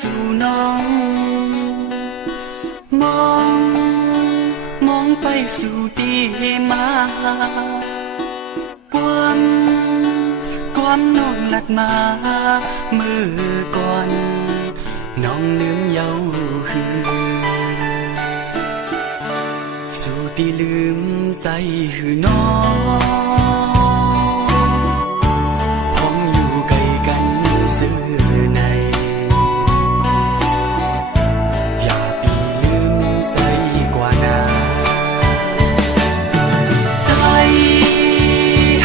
สู่น้องมองไปสู่ดีมาความน้องหลัดมามือก่อนน้องลืมเยาหือสู่ที่ลืมใส่หือน้องพ้องอยู่ไกลกันซื่อในอย่าปีลืมใส่กว่านาใส่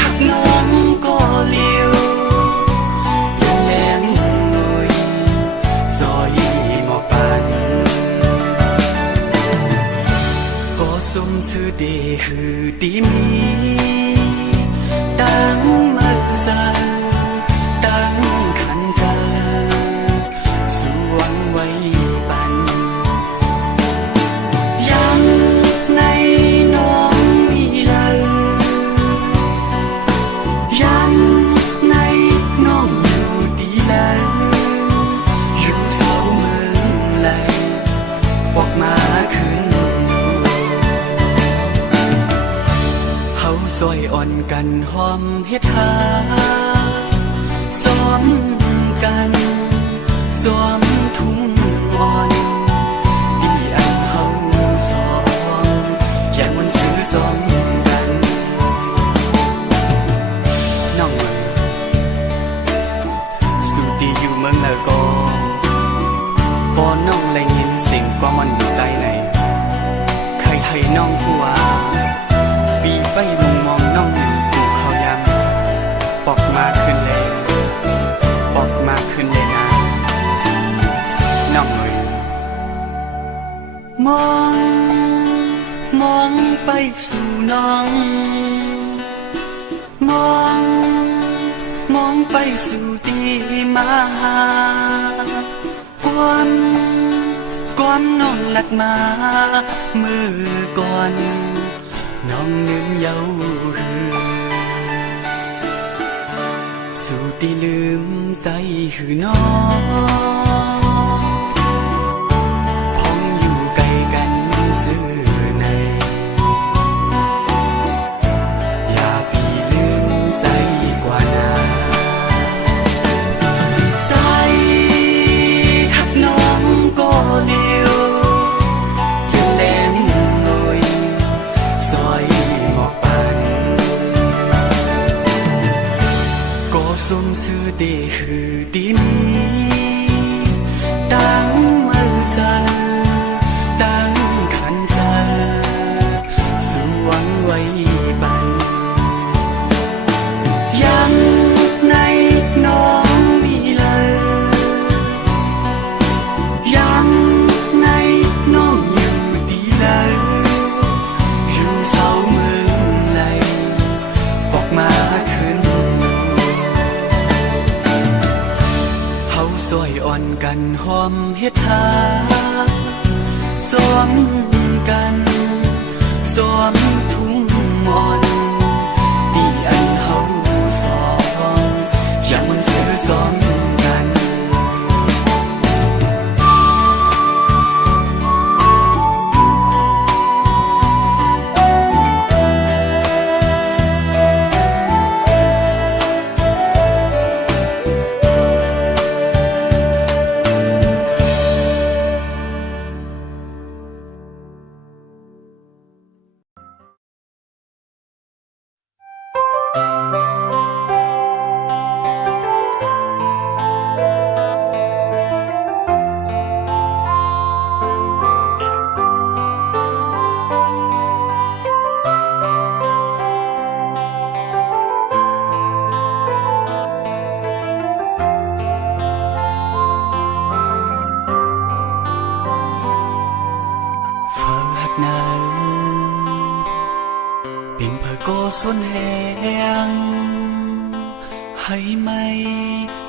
หักน้องก็เลี้ยวยังแรงหน่อยซอยหมอกปันก็สมซื่อเดคือตีมีตั้งมือซาตั้งขันซาสู่หวังไว้ปันยังในน้องมีเลยยังในน้องอยู่ดีเลยอยู่เศร้าเมืองไหลออกมาคืนเฮาซอยอ่อนกันหอมเฮ็ดหาซ้อมกันซ้อมทุ่งอ่อนดีอันเฮาซ้อมอย่างมันซื้อซ้อมกันน้องเอ๋ยสู่ที่อยู่เมืองแล้วก็พอน้องได้ยินเสียงความมันใส่ในใครให้น้องผู้ว่าปีไปมองน้องอยู่ถูกเขายำปอกมาขึ้นเลยปอกมาขึ้นเลยนะน้องเอ๋ยมองไปสู่น้องมองไปสู่ที่มาความน้องหลัดมามือก่อนน้องลืมเยาหือสู่ที่ลืมใส่หือน้องพ้องอยู่ไกลกันซื่อในอย่าปีลืมใส่กว่านาใส่หักน้องก็เลี้ยวยังแรงหน่อยซอยหมอกปันก็สมซื่อเดคือดีมีตั้งมือซาตั้งขันซาสู่หวังไว้ปันยังในน้องมีเลยยังในน้องอยู่ดีเลยอยู่เศร้าเมืองไหลออกมาคืนเฮาซอยอ่อนกันหอมเฮ็ดหาซ้อมกันซ้อมทุ่งอ่อนที่อันเฮาซ้อมอย่างมันซื้อซ้อมกัน xuân hẹn hay mây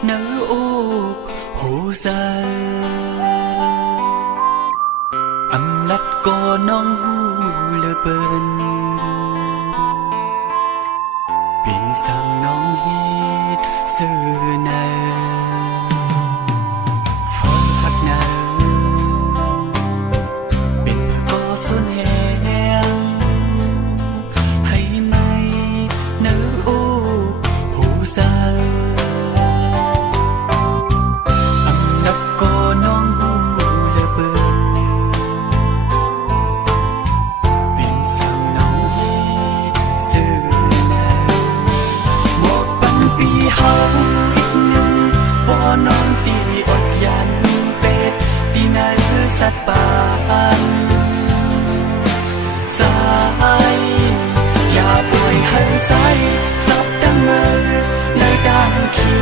nở ô hồ ra âm lắt có non hu lơ bên biển sang non hết xưa nay phật น้องตีอดยันเป็ดตีนายคือสัตว์ป่าสายอย่าปล่อยให้สายสับดังมือในด้านขี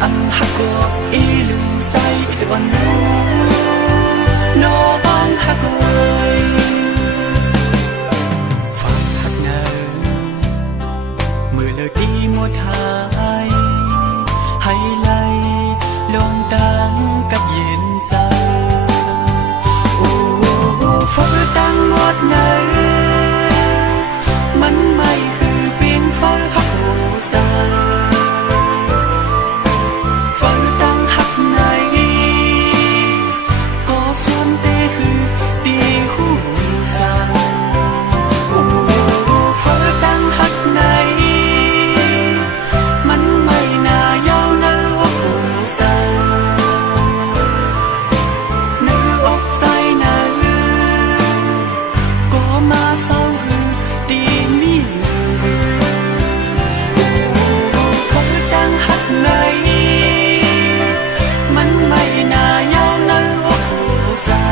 อันหักกบอีลูใส่วันนู้นอบางหักเอ้ยฟังหักเนอมือเลิกดีหมดหายให้ไล่ลองตังกับเย็นเศร้าโอ้ฟังตังหมดเนอมันไม่คือเพียงฟ้าหักโหสาฟังตังหักไหนก็ส่วนเตคือตีหูสาโอ้ฟังตังหักไหนมันไม่น่ายาวเนื้อโหสาเนื้ออกใจเนื้อก็มาเศร้าคือตีมีโอ้ฟังตังหักไหนมันไม่น่ายาวเนื้อโหสา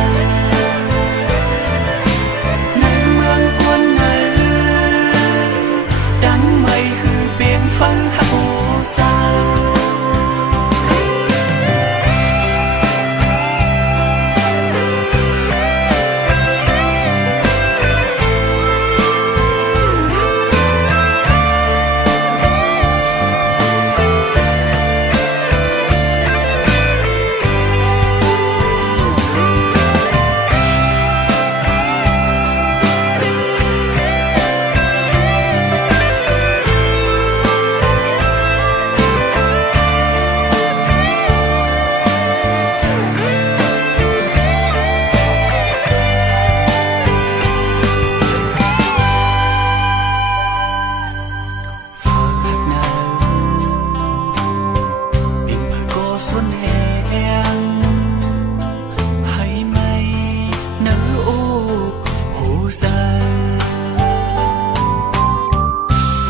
ในเมืองกวนเนื้อดังไม่คือเปลี่ยนฟังหักโหสาส่วนแหงให้ไม่เนื้อโอ้โหสา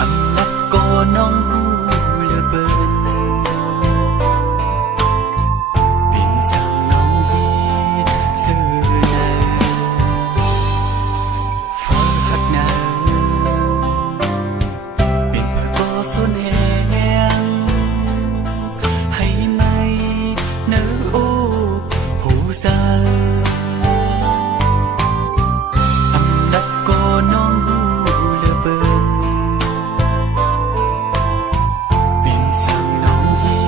อำนัดก็น้องหูเหลือเบินเป็นสั่งน้องฮีสื่อแนฟ้าหักหนาวเป็นพระก็ส่วนแหงให้ไม่เนื้อโอ้โหสาอำนัดก็น้องหูเหลือเบินเป็นสั่งน้องฮี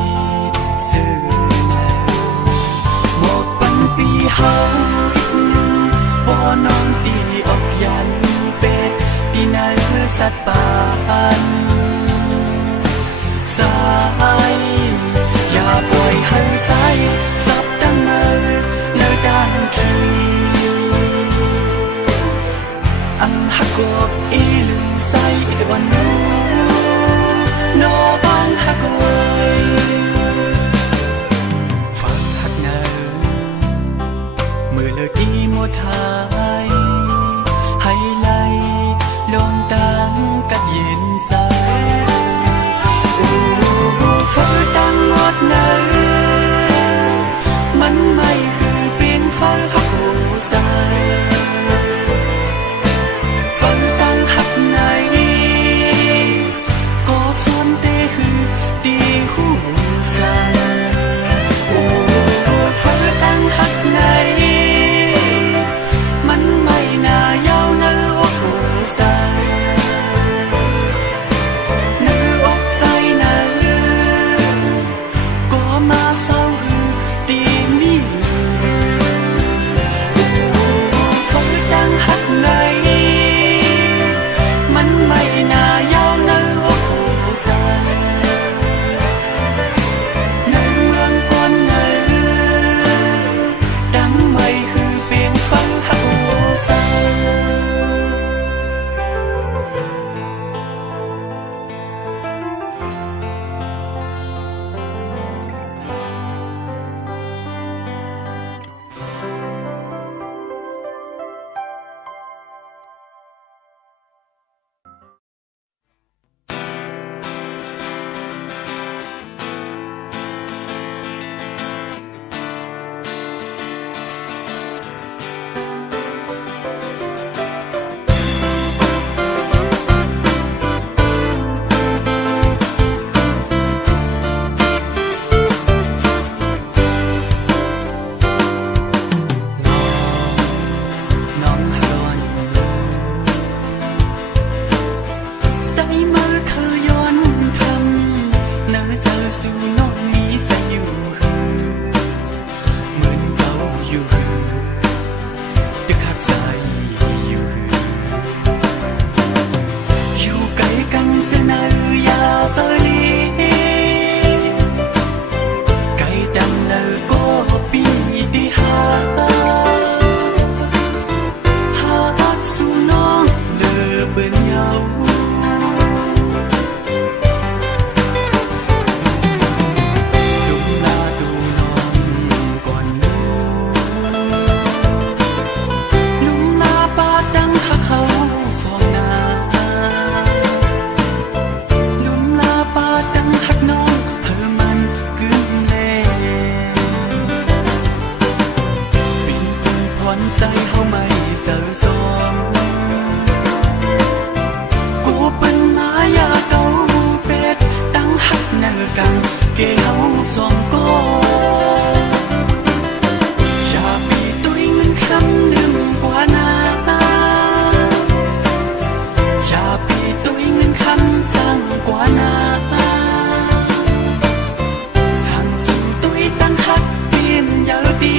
สื่อแนหมดปันปีเฮาอีกหนึ่งบ่น้องตีออกยันเป็ดตีนายคือสัตว์ป่าสายอย่าปล่อยให้สายสับดังมือในด้านขีอันหักกบอีลูใส่วันนู้นอบางหักเอ้ยฟังหักเนอมือเลิกดีหมดหายให้ไล่ลองตังกับเย็นเศร้า mơ khờ yon thầm nỡ giờ dù nó nghĩ sẽ yêu mượn câu yêu tức hát dài yêu yêu cái căng sẽ nơi ya sơ li cái đằng nở có bi đi ha hát su non lừa bên nhauใจเขาไม่เสื่อสมกูเป็นมายาเก่าเป็ดตั้งหักเนื้อกันเกลเขาสองก็อย่าปีตัวเงินคำลืมกว่านาอย่าปีตัวเงินคำสั่งกว่านาสั่งสู่ตัวตั้งหักเปลี่ยนเยอะดี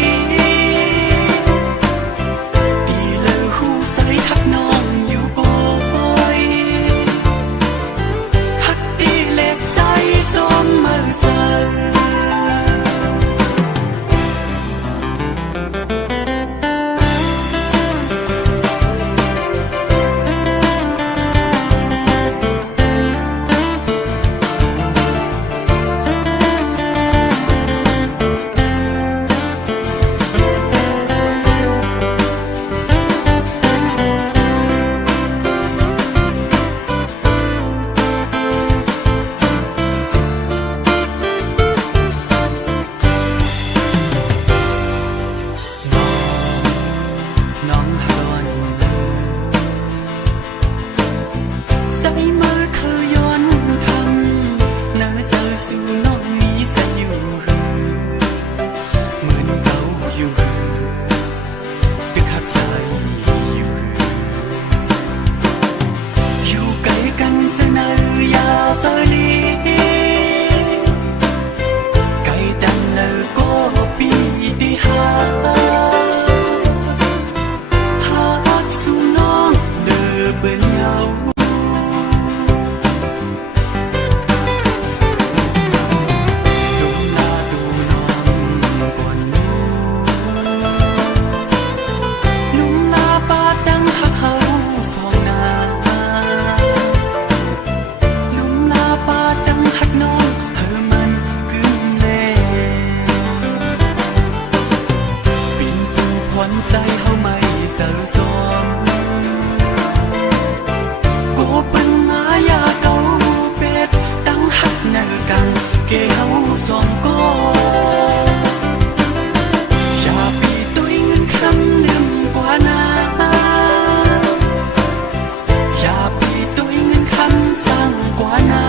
ใจเขาไม่เสื่อสมกูเป็นมายาเก่าเป็ดตั้งหักเนื้อกันเกลเขาสองก็อย่าปีตัวเงินคำลืมกว่านาอย่าปีตัวเงินคำสั่งกว่านา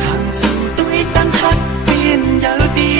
สั่งสู่ตัวตั้งหักเปลี่ยนเยอะดี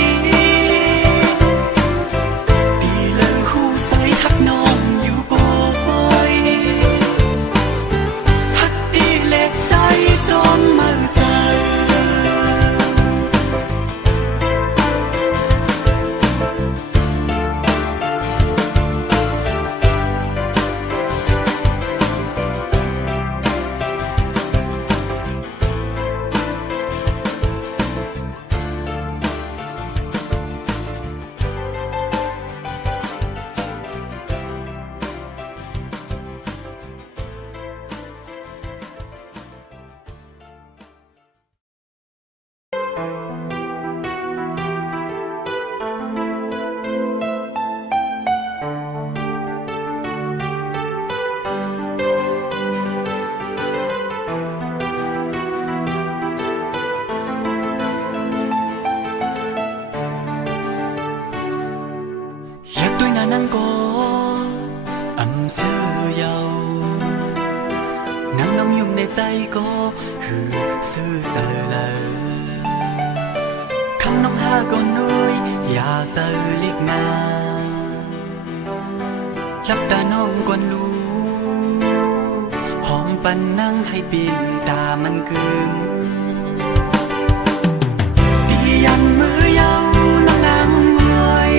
nàng có âm sư giàu nàng nông dùng để say có hư sư sợ lờ khăm nông ha con nuôi ya sợ liệt na lắp ta nông quan lu hòm ปันนั่งให้ปินตามันกึมตียันมือเยาน้องนางมวย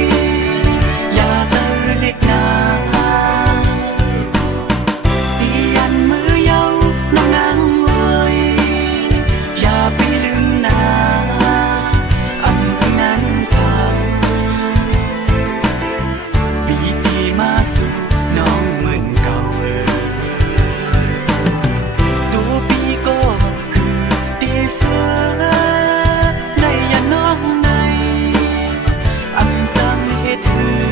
อย่าเจอเล็กนาตียันมือเยาน้องนางมวยอย่าไปลืมนาอำเภอนั้นสั่งปีตีมาสู่น้องเหมือนเก่าตัวปีก็คือตีเสือในยาน้องในอำสั่งเฮ็ดถือ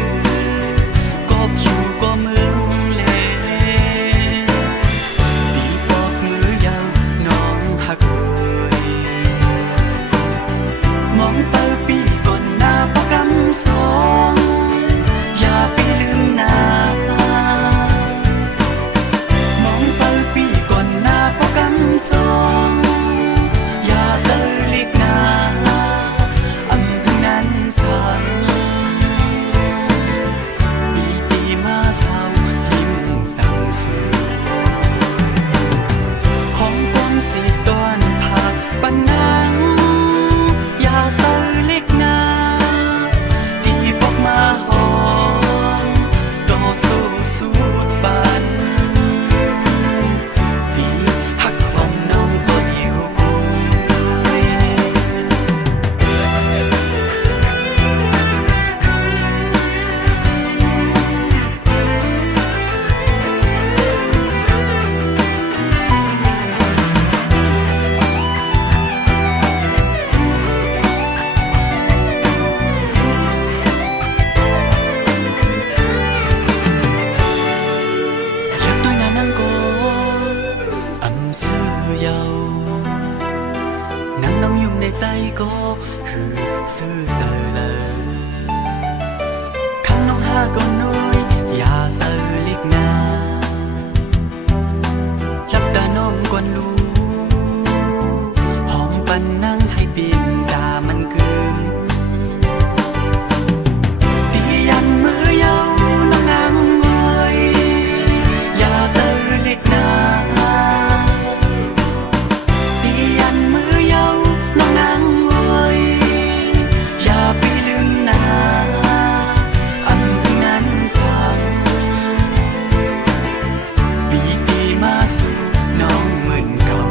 กบอยู่ก็เมืองเลตีปอกมือยาวน้องหักมองเปิดปีก่อนหน้าพกำสองอย่าไปลืมนามองเปิดปีก่อนหน้าพกำสองอย่าเจอเล็กนาอำเภอนั้นสั่งปีตีมาเศร้ายิ้มสั่งสูของความสีตอนผักปันนังอย่าเศร้าเล็กนาตีปอกมาหอมต่อสู้สูดปันตีหักความน้องก็อยู่กูอยากด้วยนานังโกอำซื้อยาวนางน้องยุ่มในใจก็คือซื่อเสอเลยคำน้องหาก็น้อยอย่าเสอเล็กนาหลับตาน้อมก่อนลูหอมปันนั่งให้ปินตามันกึมตียันมือเยาน้องนางมวยอย่าเจอเล็กนาตียันมือเยาน้องนางมวยอย่าไปลืมนาอำเภอนั้นสั่งปีตีมาสู่น้องเหมือนเก่า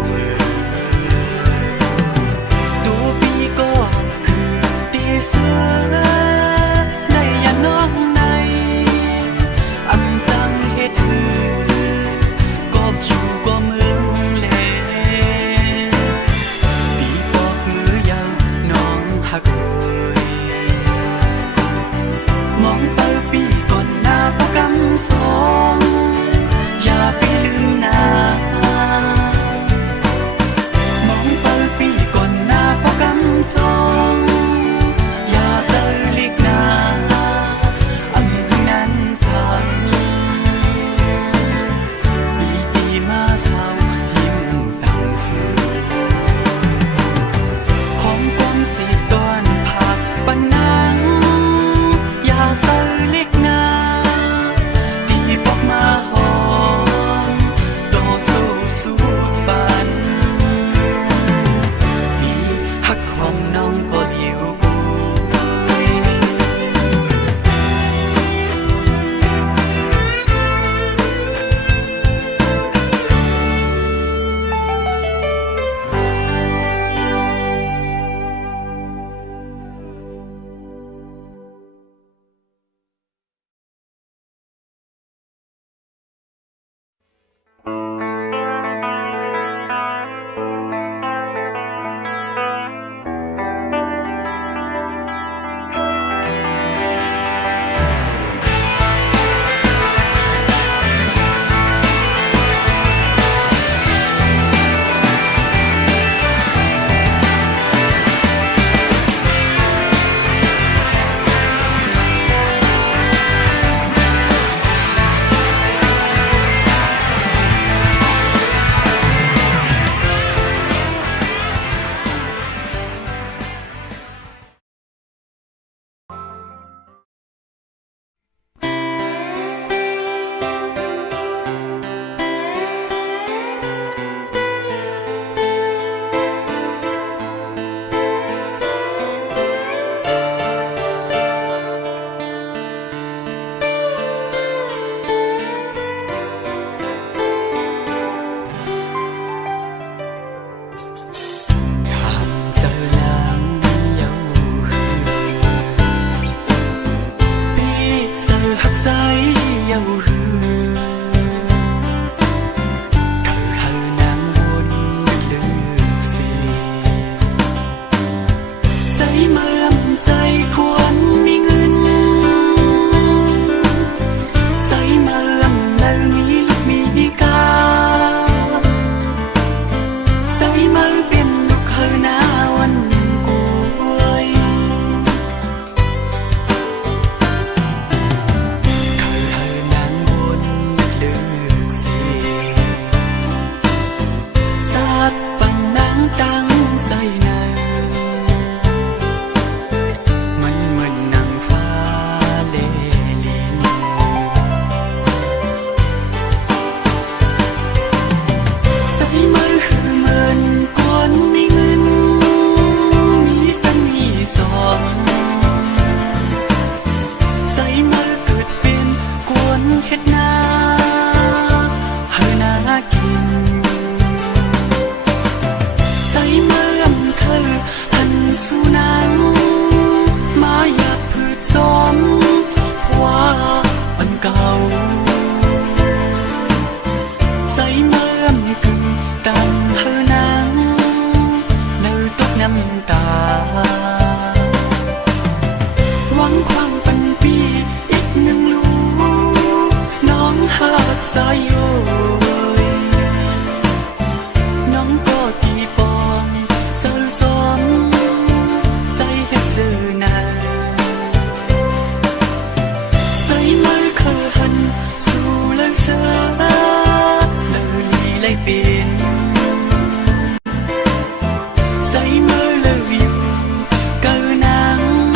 กินใส่เมื่อมเคยหันสู่นางมาอยากพืชซ้อมว่าอันเก่าใส่เมื่อมกึ่งตันเฮอนางเนื้อตกน้ำตาหวังความปันปีอีกหนึ่งลูกน้องหักสายโยยน้องก็ตีปองเสือซ้อมใส่เฮ็ดซื้อนาใส่มือเคยหันสู่เลิกเสือเลยลีเลยเป็นใส่มือเลยอยู่เกินนาง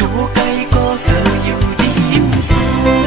ตัวไก่ก็เสืออยู่ดียิ้มสู้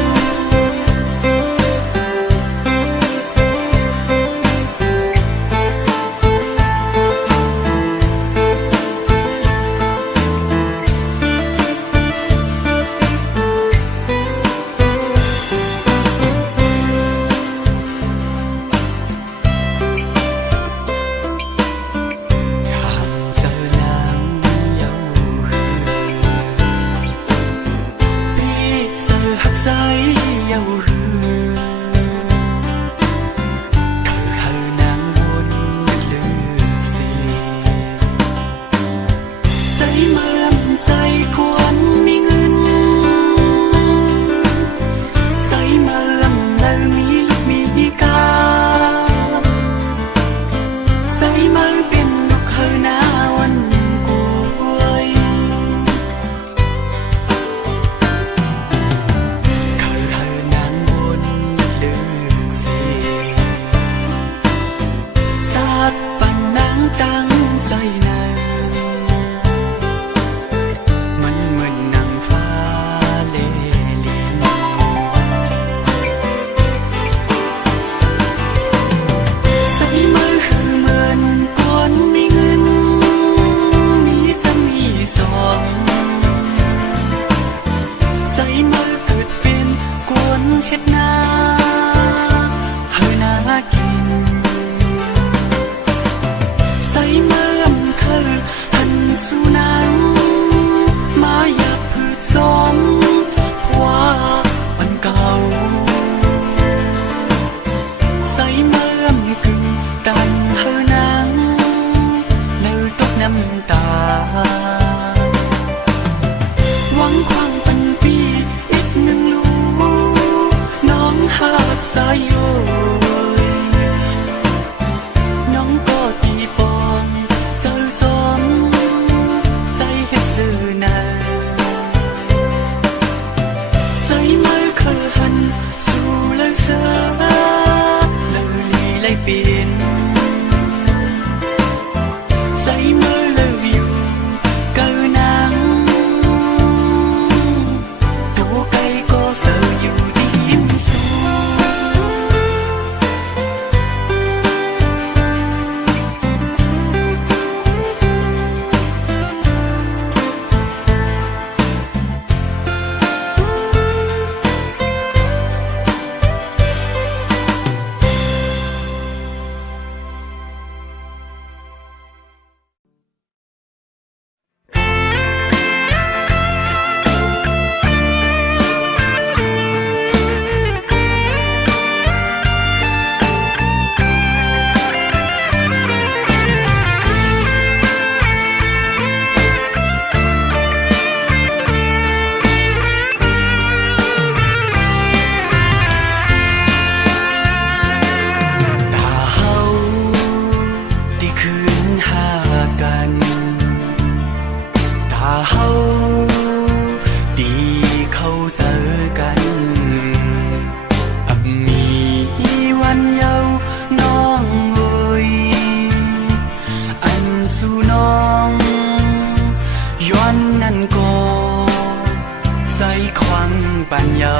ปัญเยา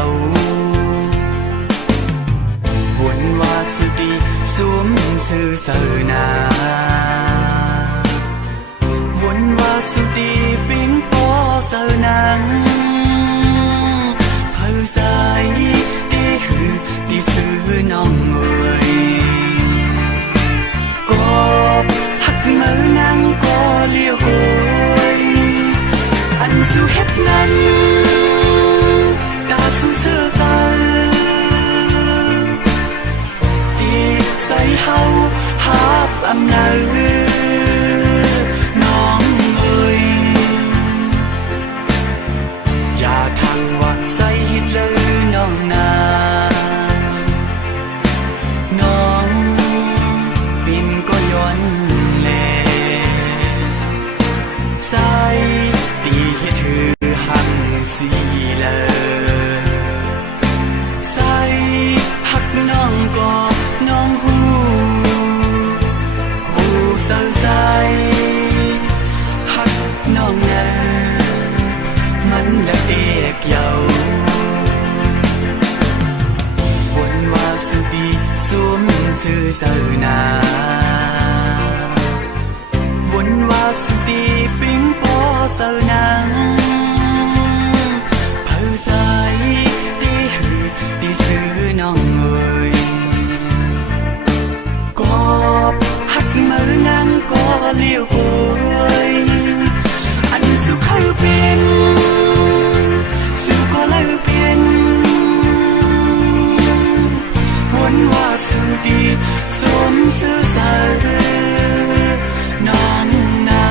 วนวาสุดีสวมสื่อเสนาวนวาสุดีปิงปอเสนังเพื่อใส่ที่หือที่สื่อ น้องเอ่ยก็หักมือนั่งก็เลี้ยวโหยอันสู่เฮ็ดนั้นตาสู่เสื้อใสตีใส่เฮาหาบอำนาจน้องเอ่ยอย่าทางว่าใส่ฮิตเลยน้องนาน้องปิ่นก็ย้อนแลใส่ตีให้ถือหักสีเลยใส่หักน้องก็น้องหูเศร้าใจหักน้องแน่มันละเอกเยาบนว่าสุดีสวมซื่อเสือนาบนว่าสุดีปิ้งปอเสือนังเพื่อใจตีหือตีซื้อน้องเอ่ยก็หักมือนั่งก็เลี้ยวโหยอันสุขคือเป็นสุขก็เลยเป็นวนว่าสุดีสมซื่อสัตย์น้องนา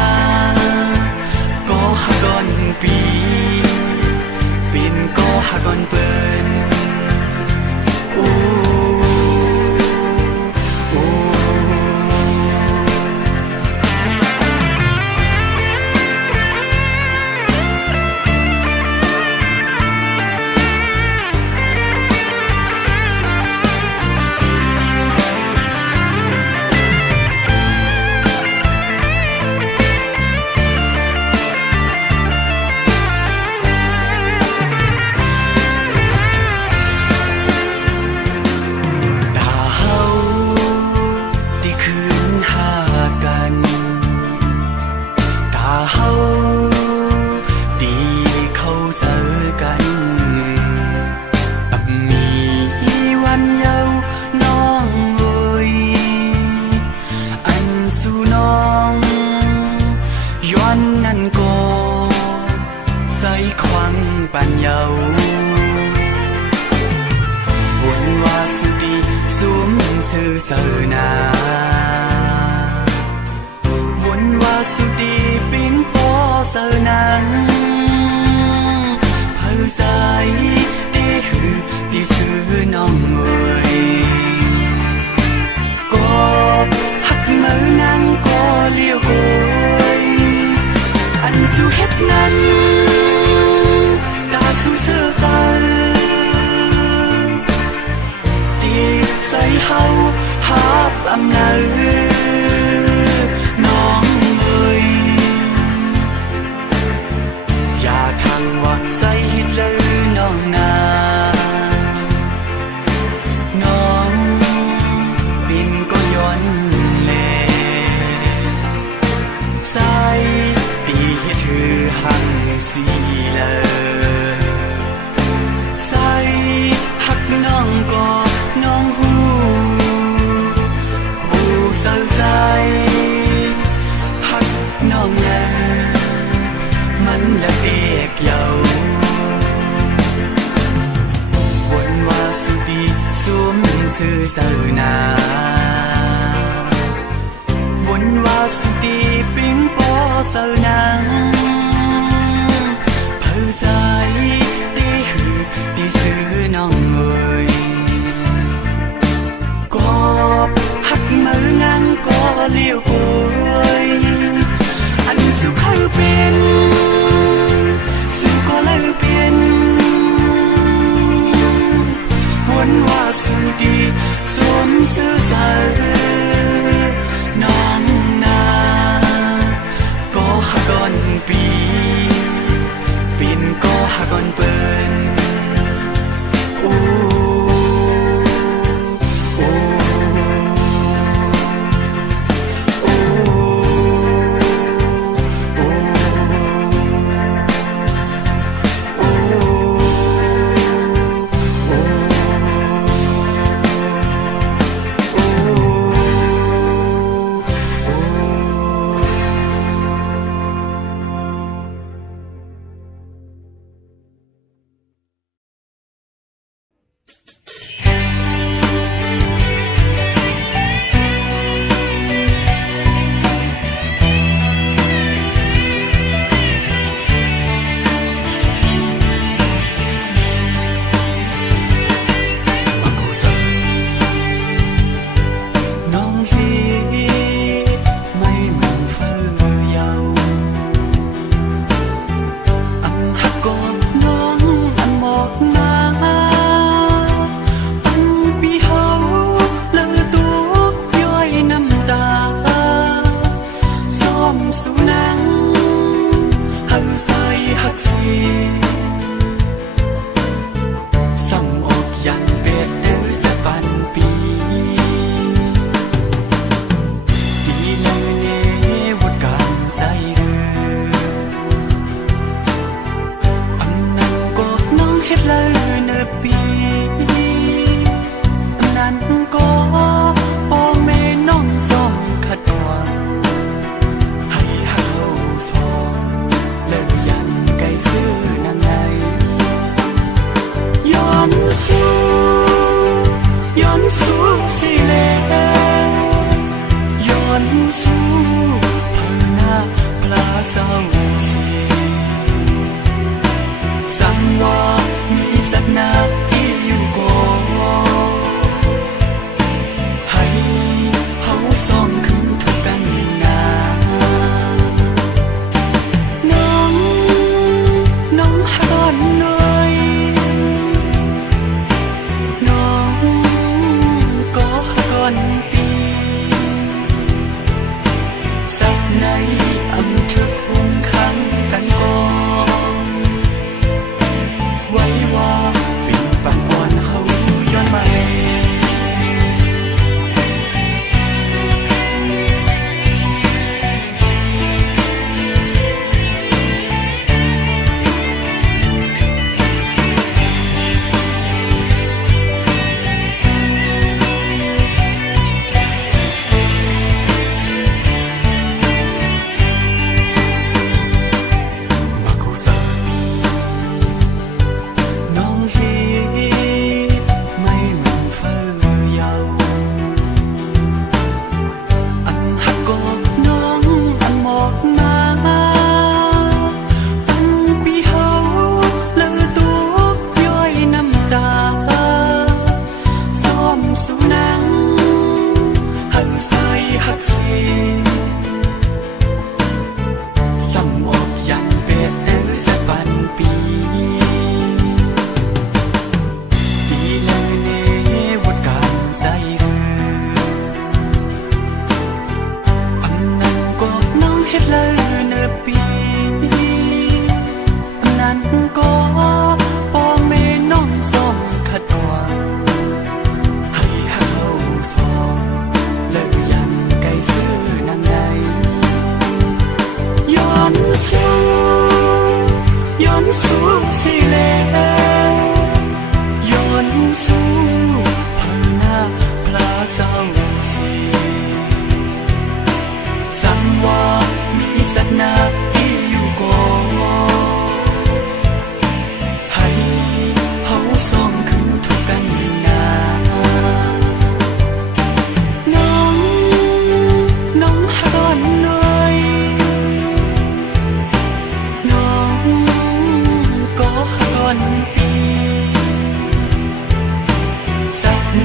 ก็หักก่อนปีปิ่นก็หักก่อนเปิ้นโอ้ปัญญาวนว่าสุดีสวมซื่อเสือนาวนว่าสุดีปิ้งปอเสือนังเพื่อใจตีหือตีซื้อน้องเอ่ยก็หักมือนั่งก็เลี้ยวโหยอันสู่เฮ็ดนั้นสู่เสื้อใสตีใส่เฮาหาบอำนาจน้องเอ่ยอย่าทางว่าใส่ฮิตเลยน้องนาน้องปิ่นก็ย้อนแลใส่ตีให้ถือหักสีเลยน้องก็น้องหูเศร้าใจหักน้องแน่มันละเอกเยาวนว่าสุดีสวมซื่อเสือนาวนว่าสุดีปิ้งปอเสือนังเพื่อใจตีหือตีซื้อน้องเอ่ยก็หักมือนั่งก็เลี้ยวโหยอันสุขคือเป็นสุขก็เลยเป็นวนว่าสุดีสมซื่อสัตย์น้องนาก็หักก่อ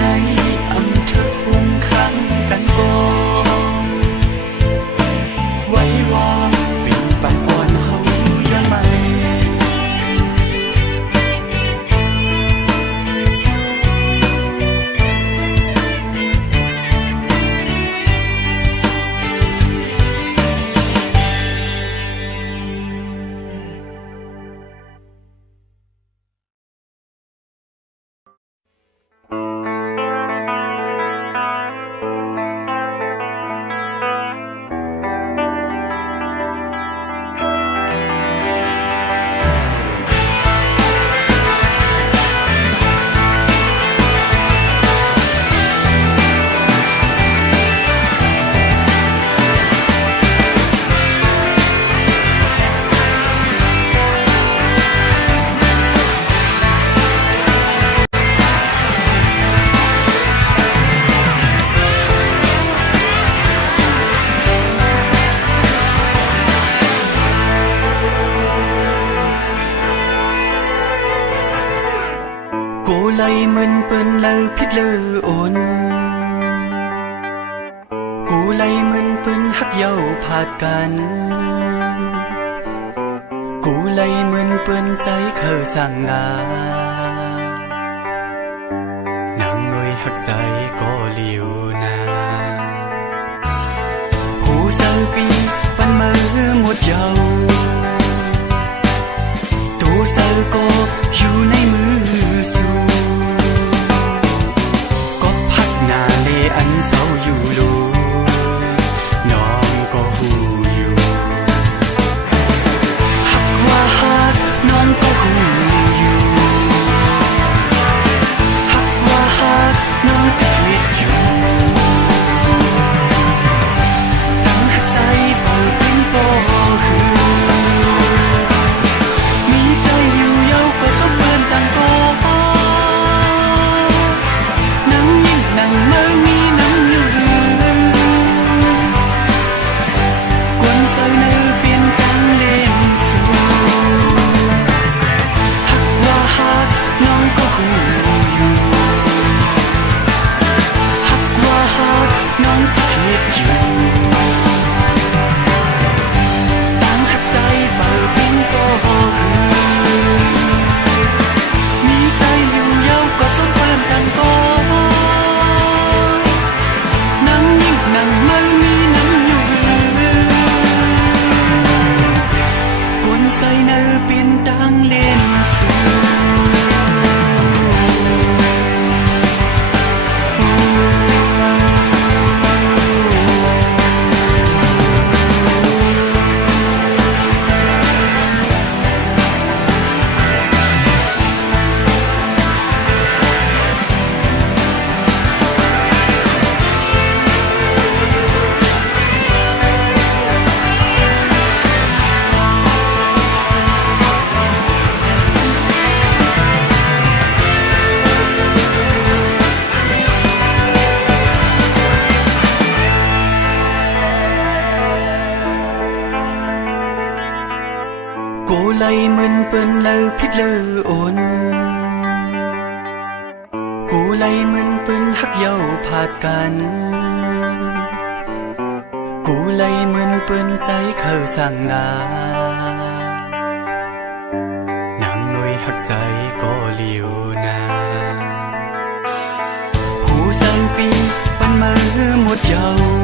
ในอำเภอคงขังกันก่อนไว้ว่าเป็นปังอ่อนเฮาอย่ามาcô lấy mình bên lơ biết lơ ôn cô lấy mình bên hắc dâu phạtกันcô lấy mình bên say khờ sang ngà nàng người hắc say có liều na hồ sơ pi ban mơ một dâu tô sơ cóอยู่ในมือสู่ก็พักหน้าเลอันเศร้าอยู่ลูน้องก็หูอยู่หักว่าหักน้องก็หูอยู่หักว่าหักน้องก็คิดอยู่ตั้งหักใจเปิดเป็นโปคือcô lấy mình bên lơ biết lơ ôn cô lấy mình bên hắc dâu phạtกันcô lấy mình bên say khờ sang ngà nàng nuôi hắc say có liều na hồ sang pi ban mơ một dâu